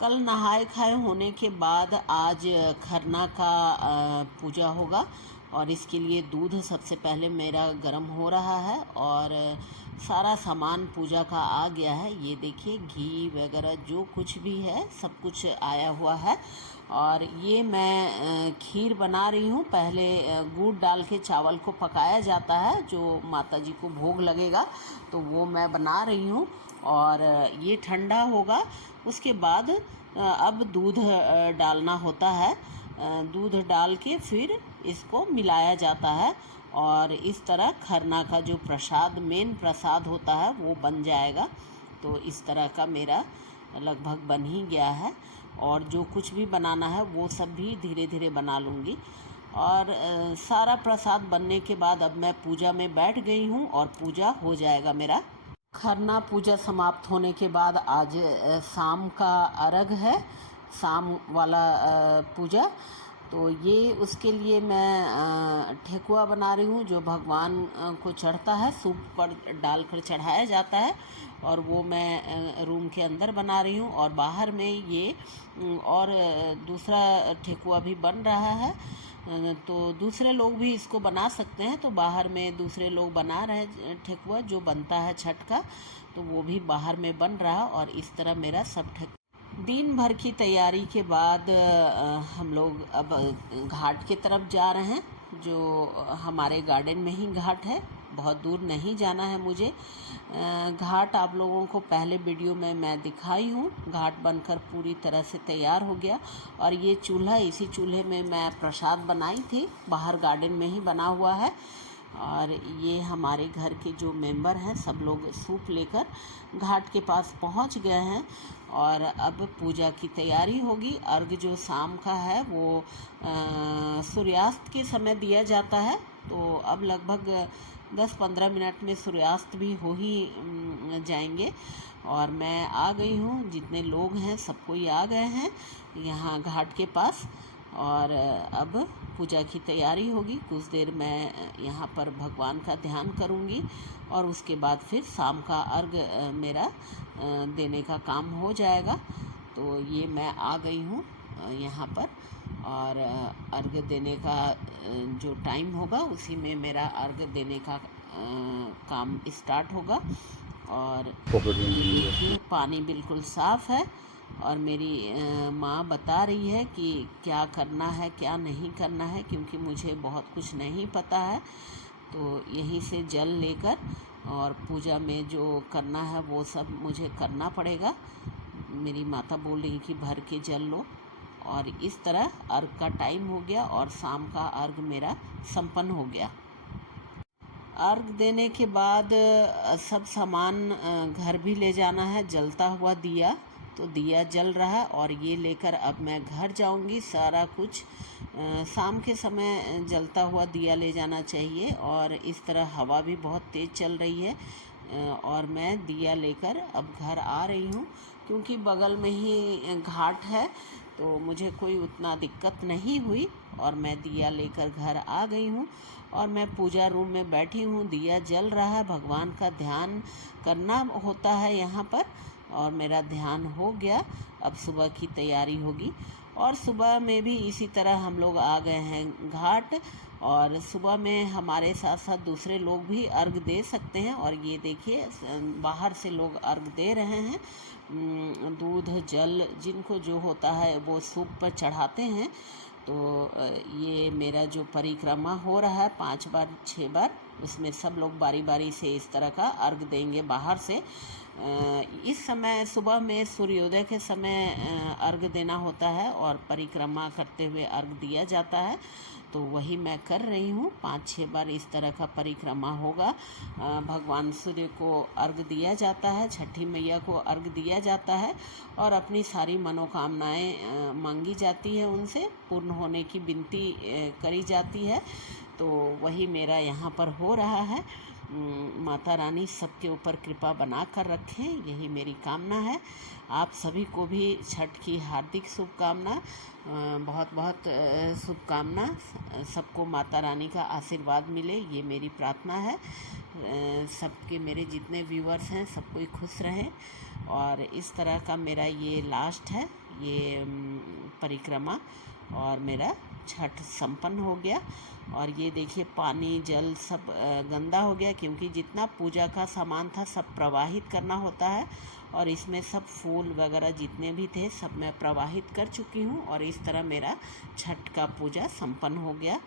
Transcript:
कल नहाए खाए होने के बाद आज खरना का पूजा होगा और इसके लिए दूध सबसे पहले मेरा गर्म हो रहा है और सारा सामान पूजा का आ गया है। ये देखिए घी वगैरह जो कुछ भी है सब कुछ आया हुआ है। और ये मैं खीर बना रही हूँ। पहले गुड़ डाल के चावल को पकाया जाता है जो माता जी को भोग लगेगा, तो वो मैं बना रही हूँ। और ये ठंडा होगा, उसके बाद अब दूध डालना होता है। दूध डाल के फिर इसको मिलाया जाता है और इस तरह खरना का जो प्रसाद मेन प्रसाद होता है वो बन जाएगा। तो इस तरह का मेरा लगभग बन ही गया है और जो कुछ भी बनाना है वो सब भी धीरे धीरे बना लूँगी। और सारा प्रसाद बनने के बाद अब मैं पूजा में बैठ गई हूँ और पूजा हो जाएगा मेरा। खरना पूजा समाप्त होने के बाद आज शाम का अर्घ है, शाम वाला पूजा। तो ये उसके लिए मैं ठेकुआ बना रही हूँ जो भगवान को चढ़ता है, सूप पर डालकर चढ़ाया जाता है और वो मैं रूम के अंदर बना रही हूँ। और बाहर में ये और दूसरा ठेकुआ भी बन रहा है, तो दूसरे लोग भी इसको बना सकते हैं। तो बाहर में दूसरे लोग बना रहे ठेकुआ जो बनता है छठ का, तो वो भी बाहर में बन रहा। और इस तरह मेरा सब दिन भर की तैयारी के बाद हम लोग अब घाट की तरफ जा रहे हैं, जो हमारे गार्डन में ही घाट है, बहुत दूर नहीं जाना है मुझे। घाट आप लोगों को पहले वीडियो में मैं दिखाई हूँ। घाट बनकर पूरी तरह से तैयार हो गया और ये चूल्हा, इसी चूल्हे में मैं प्रसाद बनाई थी, बाहर गार्डन में ही बना हुआ है। और ये हमारे घर के जो मेंबर हैं सब लोग सूप लेकर घाट के पास पहुंच गए हैं और अब पूजा की तैयारी होगी। अर्घ जो शाम का है वो सूर्यास्त के समय दिया जाता है, तो अब लगभग 10-15 मिनट में सूर्यास्त भी हो ही जाएंगे। और मैं आ गई हूँ, जितने लोग हैं सब कोई आ गए हैं यहाँ घाट के पास। और अब पूजा की तैयारी होगी। कुछ देर मैं यहाँ पर भगवान का ध्यान करूँगी और उसके बाद फिर शाम का अर्घ मेरा देने का काम हो जाएगा। तो ये मैं आ गई हूँ यहाँ पर और अर्घ देने का जो टाइम होगा उसी में मेरा अर्घ देने का काम स्टार्ट होगा। और देखिए पानी बिल्कुल साफ़ है और मेरी माँ बता रही है कि क्या करना है क्या नहीं करना है, क्योंकि मुझे बहुत कुछ नहीं पता है। तो यहीं से जल लेकर और पूजा में जो करना है वो सब मुझे करना पड़ेगा। मेरी माता बोल रही कि भर के जल लो। और इस तरह अर्घ का टाइम हो गया और शाम का अर्घ मेरा संपन्न हो गया। अर्घ देने के बाद सब सामान घर भी ले जाना है, जलता हुआ दिया, तो दिया जल रहा है और ये लेकर अब मैं घर जाऊंगी। सारा कुछ शाम के समय जलता हुआ दिया ले जाना चाहिए। और इस तरह हवा भी बहुत तेज़ चल रही है और मैं दिया लेकर अब घर आ रही हूँ, क्योंकि बगल में ही घाट है तो मुझे कोई उतना दिक्कत नहीं हुई और मैं दिया लेकर घर आ गई हूँ। और मैं पूजा रूम में बैठी हूँ, दिया जल रहा है, भगवान का ध्यान करना होता है यहाँ पर और मेरा ध्यान हो गया। अब सुबह की तैयारी होगी और सुबह में भी इसी तरह हम लोग आ गए हैं घाट। और सुबह में हमारे साथ साथ दूसरे लोग भी अर्घ दे सकते हैं। और ये देखिए बाहर से लोग अर्घ दे रहे हैं, दूध जल जिनको जो होता है वो सूप पर चढ़ाते हैं। तो ये मेरा जो परिक्रमा हो रहा है 5 बार 6 बार, उसमें सब लोग बारी बारी से इस तरह का अर्घ देंगे बाहर से। इस समय सुबह में सूर्योदय के समय अर्घ देना होता है और परिक्रमा करते हुए अर्घ दिया जाता है। तो वही मैं कर रही हूँ, 5-6 बार इस तरह का परिक्रमा होगा। भगवान सूर्य को अर्घ दिया जाता है, छठी मैया को अर्घ दिया जाता है और अपनी सारी मनोकामनाएं मांगी जाती है, उनसे पूर्ण होने की विनती करी जाती है। तो वही मेरा यहाँ पर हो रहा है। माता रानी सबके ऊपर कृपा बना कर रखें, यही मेरी कामना है। आप सभी को भी छठ की हार्दिक शुभकामना, बहुत बहुत शुभकामना। सबको माता रानी का आशीर्वाद मिले, ये मेरी प्रार्थना है। सबके मेरे जितने व्यूअर्स हैं सब कोई खुश रहें। और इस तरह का मेरा ये लास्ट है, ये परिक्रमा और मेरा छठ संपन्न हो गया। और ये देखिए पानी जल सब गंदा हो गया, क्योंकि जितना पूजा का सामान था सब प्रवाहित करना होता है। और इसमें सब फूल वगैरह जितने भी थे सब मैं प्रवाहित कर चुकी हूँ। और इस तरह मेरा छठ का पूजा संपन्न हो गया।